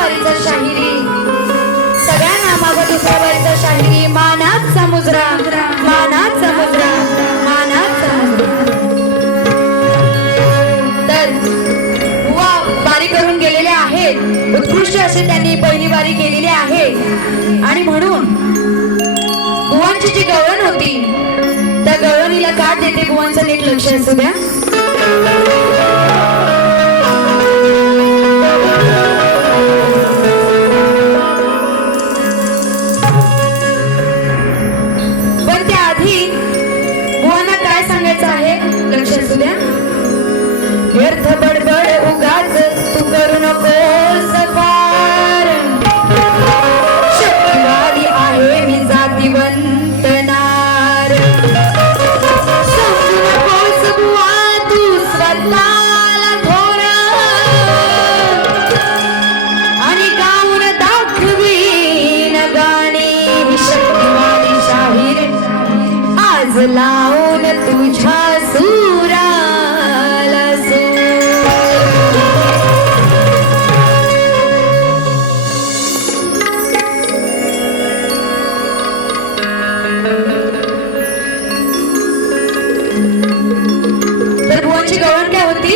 वारीचा शाहिरी, सगळ्या नामागत दुसऱ्या वारीचा शाहिरी, मानाचा मुजरा, मानाचा मुजरा, मानाचा मुजरा. तर बुवा वारी करून गेलेले आहेत, उत्कृष्ट असे त्यांनी पहिली वारी केलेली आहे. आणि म्हणून बुवांची जी गवळण होती त्या गवळणीला काट देते. बुवांचं नीट लक्ष असू द्या. पण त्याआधी बुवांना काय सांगायचं आहे लक्ष असू द्या. व्यर्थ बडबड उगाच तू करू नकोस पार, शक्तिवादी आहे मी जातीवंत नार. समजू नकोस बुवा तू स्वतःला थोर, आणि गाऊन दाखवीन गाणी शक्तिवादी शाहीर, आज लावून तुझ्या सुराला सूर. तर बुवांची गवळण काय होती.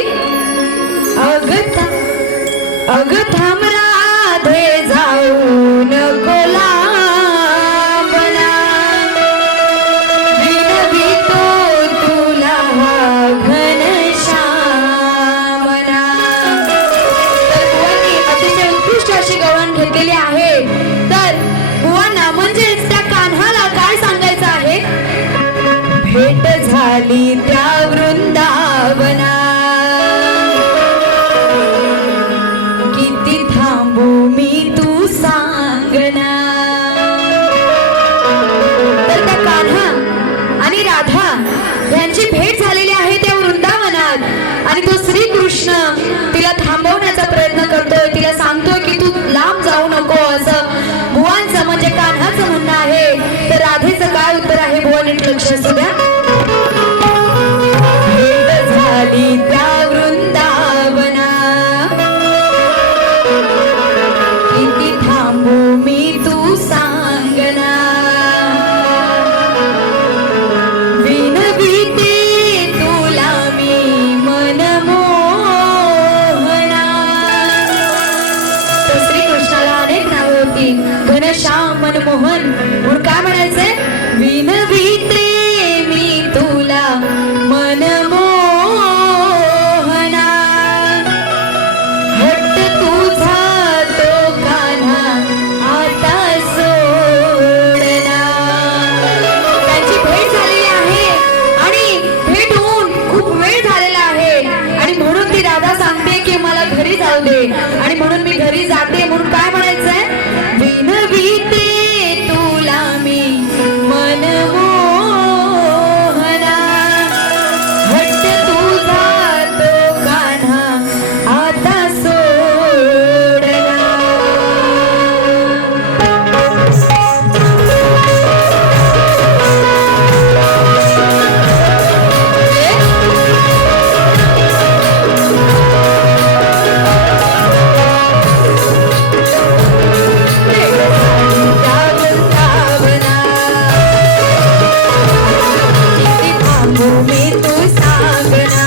अग थांब राधे जाऊ नको लांबना, विनवितो तुला हा घनश्यामना. तर बुवांनी अतिशय उत्कृष्ट अशी गवळण घेतलेली आहे. तर बुवांना म्हणजेच त्या कान्हाला काय सांगायचं आहे. भेट झाली त्या वृंदावना, किती थांबू मी तू सांगना. तर त्या कान्हा आणि राधा यांची भेट झालेली आहे त्या वृंदावनात. आणि तो श्रीकृष्ण तिला थांबवण्याचा प्रयत्न करतोय, तिला सांगतोय की तू लांब जाऊ नको, असं बुवांचं म्हणजे कान्हाचं म्हणणं आहे. तर राधेचं काय उत्तर आहे बुवा नीट लक्ष असू द्या. भेट झाली त्या वृंदावना, किती थांबू मी तू सांगना. विनविते तुला मी मनमोहना. तर श्रीकृष्णाला अनेक नावे होती, घनश्याम, मनमोहन. म्हणून काय म्हणायचंय. विनविते मी तुला मनमोहना, हट्ट तुझा तो कान्हा आता सोडना. त्यांची भेट झालेली आहे आणि भेट होऊन खूप वेळ झालेला आहे. आणि म्हणून ती राधा सांगते की मला घरी जाऊ दे, आणि म्हणून मी घरी जाते. म्हणून काय म्हणायचंय. विनविते तुला मी मनमोहना, हट्ट तुझा तो कान्हा आता सोडना. भूमी तू सांगना,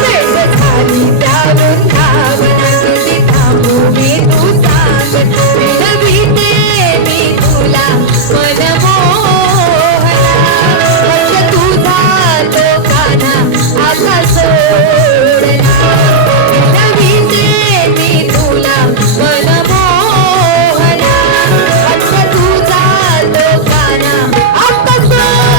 भेट झाली त्या वृंदावना, किती थांबू मी तू सांगना. विनविते मी तुला मनमोहना, हट्ट तुझा तो कान्हा आता सोडना. विनविते मी तुला मनमोहना, हट्ट तुझा तो कान्हा आता सोडना.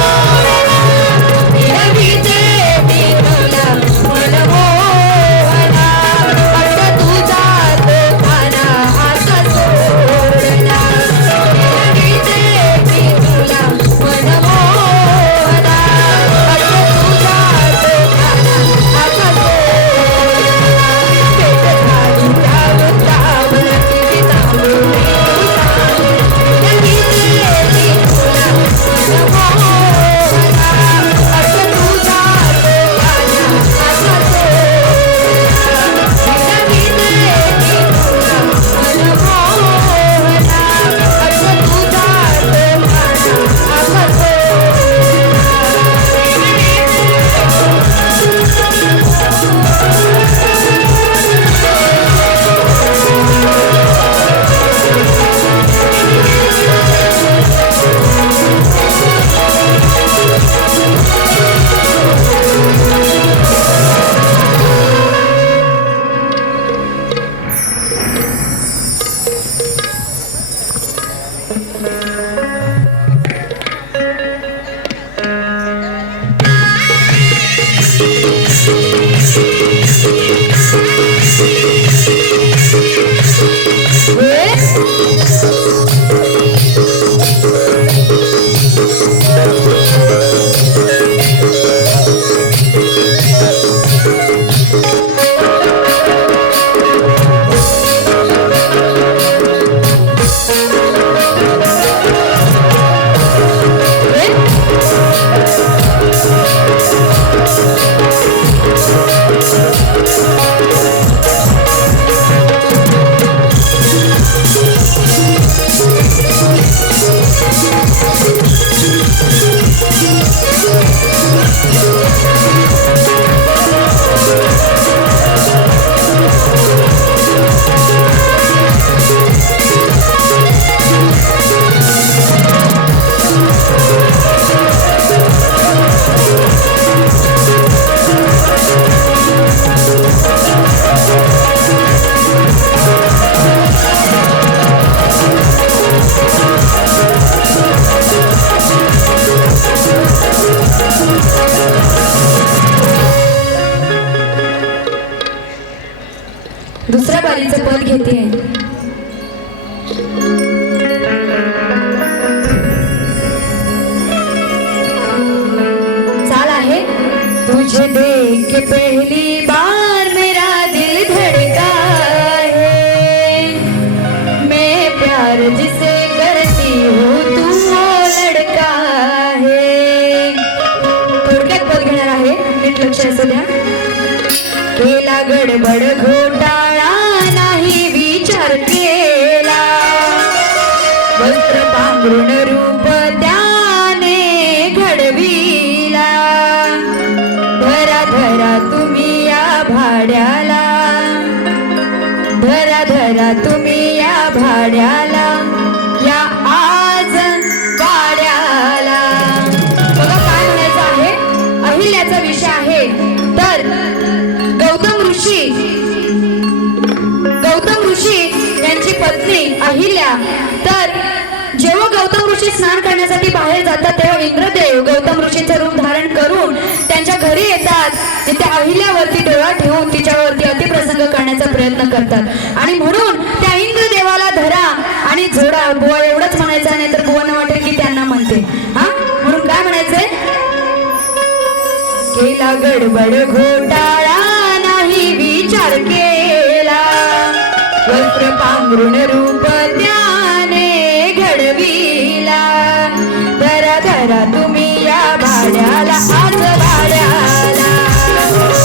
बालीचं पद घेते. चाल आहे. तुझे देख के पहली बार मेरा दिल धड़का है, मैं प्यार जिसे करती हूँ तू वो लड़का है. थोडक्यात पद घेणार आहे, नीट लक्ष असू द्या. केला गडबड घोटाळा नाही विचार केला, वस्त्र पांघरून रूप त्याने घडविला. धरा धरा तुम्ही या भाड्याला, धरा धरा तुम्ही या भाड्याला, या आज वाड्याला. बघा काय म्हणायचं आहे. अहिल्याचा विषय आहे. तर गौतम ऋषी यांची पत्नी अहिल्या. तर जेव्हा गौतम ऋषी स्नान करण्यासाठी बाहेर जातात तेव्हा इंद्रदेव गौतम ऋषीचं रूप धारण करून त्यांच्या घरी येतात. त्या अहिल्यावरती डोळा ठेवून तिच्यावरती अतिप्रसंग करण्याचा प्रयत्न करतात. आणि म्हणून त्या इंद्रदेवाला धरा आणि झोडा. बुवा एवढंच म्हणायचं नाही तर बुवांना वाटेल की त्यांना म्हणते. हा म्हणून काय म्हणायचंय. केला गडबड घोटाळा नाही विचार केला, वस्त्र पांघरून रूप त्याने घडविला. धरा धरा तुम्ही या भाड्याला, आज भाड्याला,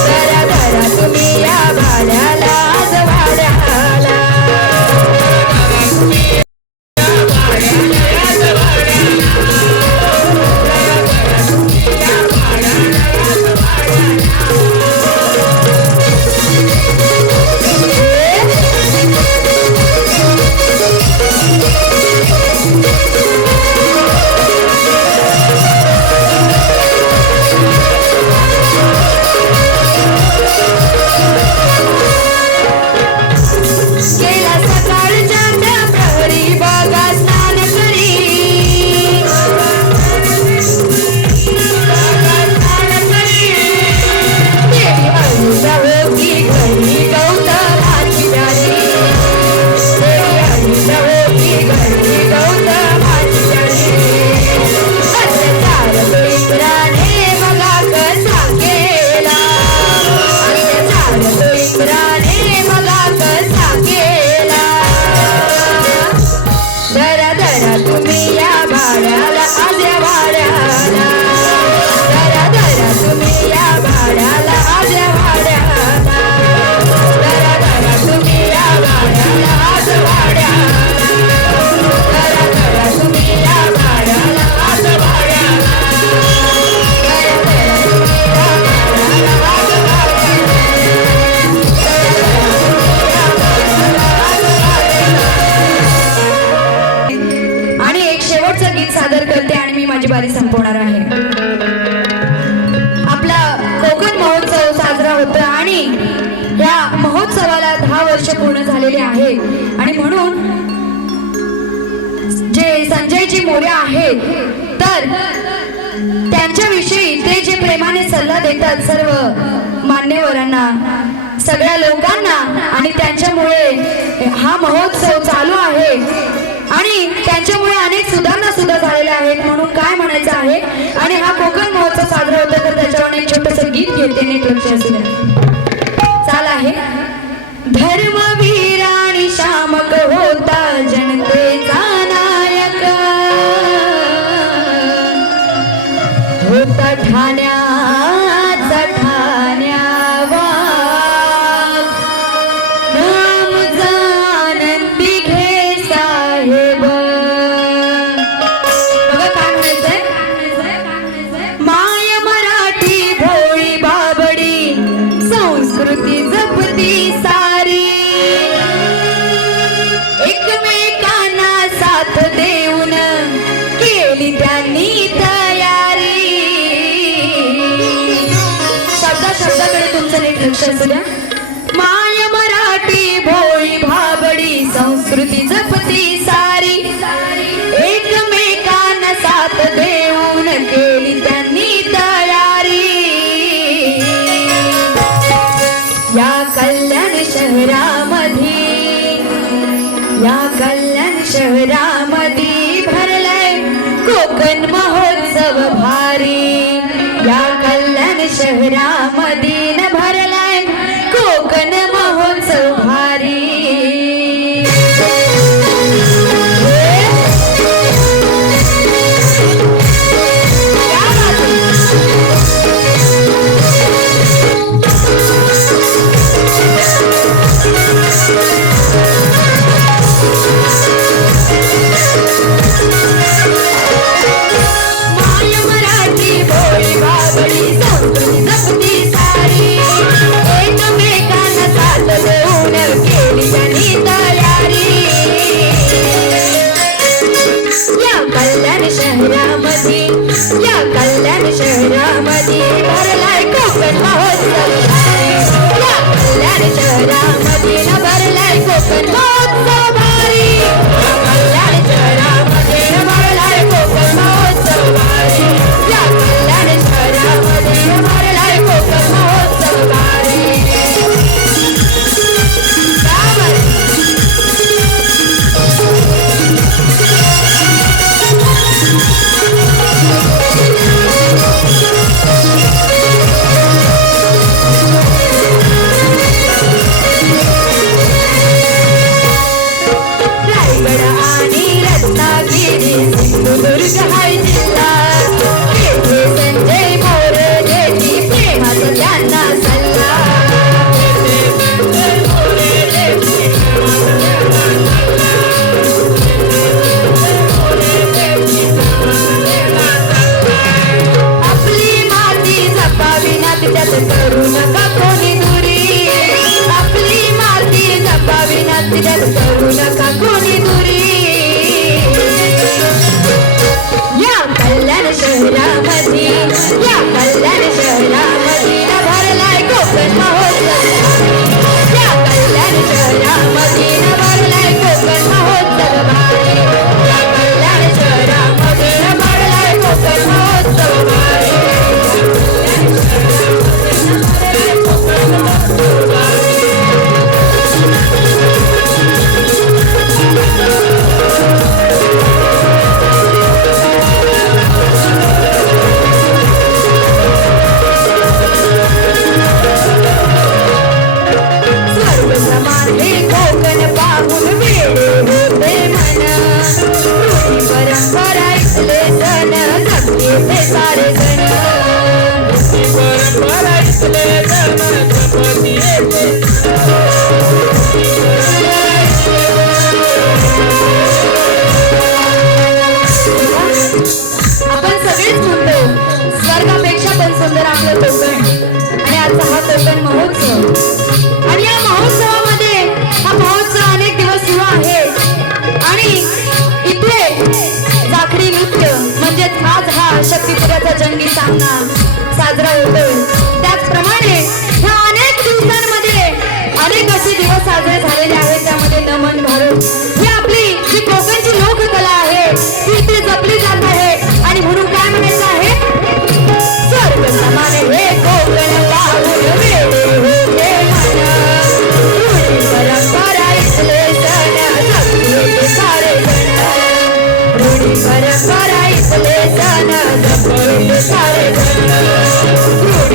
धरा धरा तुम्ही या भाड्याला, आज भाड्याला. बारी संपवणार आहे. आपला कोकण महोत्सव साजरा होतो आणि या महोत्सवाला 10 वर्ष पूर्ण झालेले आहे. आणि म्हणून जे संजयजी मोरे आहेत तर त्यांच्याविषयी ते जे प्रेमाने सल्ला देतात सर्व मान्यवरांना, सगळ्या लोकांना, आणि त्यांच्यामुळे हा महोत्सव चालू आहे आणि त्यांच्यामुळे अनेक सुधारणा सुद्धा झालेल्या आहेत. म्हणून काय म्हणायचं आहे. आणि हा कोकण महोत्सव साजरा होता तर त्याच्यावर एक छोटंसं गीत घेते, नीट लक्ष असू द्या. चाल आहे. धर्मवीर आणि शामक होता जनतेचा नायक, होता ठाण्याचा ठाण्यावा, नाम जानंदी घे साहेब. बघा काय म्हणायचंय. माय मराठी भोळी बाबडी, संस्कृती जपती सारी, एकमेकांना साथ देऊन केली त्यांनी तयारी. शब्दाकडे तुमचं नीट लक्ष असू द्या. माय मराठी भोळी भाबडी, संस्कृती जपती सारी, एकमेकांना साथ देऊन केली त्यांनी तयारी. या कल्याण शहरामध्ये शहरामध्ये न भरलाय कोकण महोत्सव भारी. या कल्याण शहरामध्ये भरलाय कोकण महोत्सव भारी. या कल्याण शहरामध्ये न भरलाय कोकण महोत्सव भारी. या कल्याण शहरामध्ये न भरलाय कोकण महोत्सव भारी. या कल्याण शहरामध्ये न भरलाय कोकण महोत्सव भारी. सिंधुदुर्ग हाय जिल्हा येथे संजय मोरे प्रेमाचा त्यांना सल्ला. आपली माती जपावी ना त्यात करू नका कोणी दुरी. आपली माती जपावी ना त्यात करू नका कोणी दुरी. कल्याण शहरामध्ये या कल्याण शहरामध्ये न भरलाय कोकण महोत्सव. या कल्याण शहरामध्ये न भरलाय कोकण महोत्सव भारी. या कल्याण शहरामध्ये न भरलाय कोकण महोत्सव भारी. आपण सगळेच म्हणतो स्वर्गापेक्षा पण सुंदर आपलं कोकण. आणि आजचा हा कोकण महोत्सव आणि या महोत्सवामध्ये हा महोत्सव अनेक दिवस सुरू आहे. आणि इथे जाखडी नृत्य म्हणजेच आज हा शक्तिपुराचा जंगी सामना साजरा होतोय. त्याचप्रमाणे ह्या अनेक दिवसांमध्ये अनेक असे दिवस साजरे झालेले आहेत. त्यामध्ये नमन भारत ही आपली जी कोकणची लोककला आहे ती इथे जपली जात आहे. आणि म्हणून काय म्हणायचं आहे, स्वर्ग समान हे कोकण पाहून वेडे होते मन. रूढी परंपरा इथले सण जपले सारे जण. रूढी परंपरा इथले सण जपले सारे जण.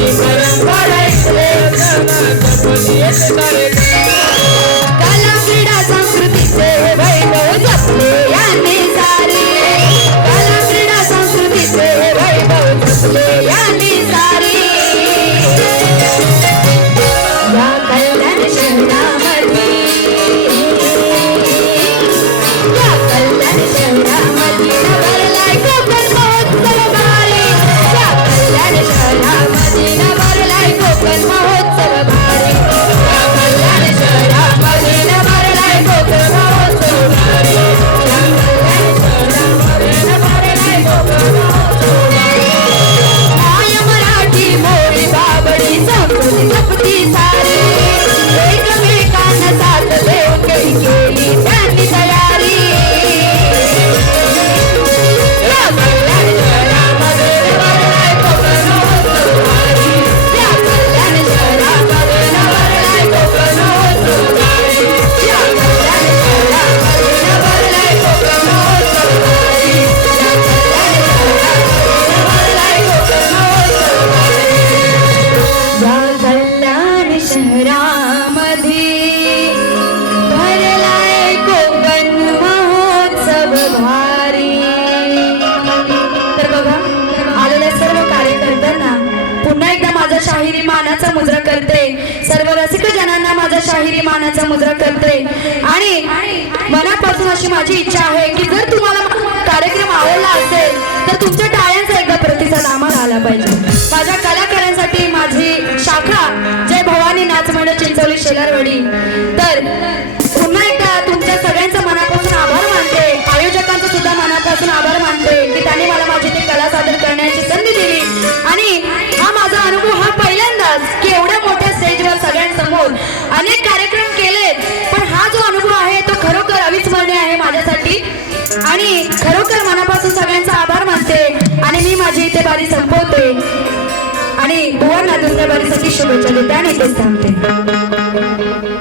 शाहिरी मानाचा मुजरा करते, सर्व रसिक जनांना माझा शाहिरी मानाचा मुजरा करते आणि मनापासून अशी माझी इच्छा आहे की जर तुम्हाला कार्यक्रम आवडला असेल तर तुमच्या टाळ्यांचा एकदा प्रतिसाद आम्हाला आला पाहिजे. माझ्या कलाकारांसाठी माझी शाखा जय भवानी नाच मंडळ चिंचोली शेलारवाडी तर पुन्हा एकदा तुमच्या सगळ्यांचा मनापासून आभार मानते, आयोजकांचा सुद्धा मनापासून आभार मानते की त्यांनी मला माझी ती कला सादर करण्याची संधी दिली. आणि हा माझा अनुभव हा पहिल्यांदाच की एवढ्या मोठ्या स्टेजवर सगळ्यांसमोर अनेक कार्यक्रम केलेत, पण हा जो अनुभव आहे तो खरोखर अविस्मरणीय आहे माझ्यासाठी आणि खरोखर मनापासून सगळ्यांचा आभार मानते आणि मी माझी इथे बारी संपवते आणि बुवांना दुसऱ्या बारीसाठी शुभेच्छा देते आणि इथेच थांबते.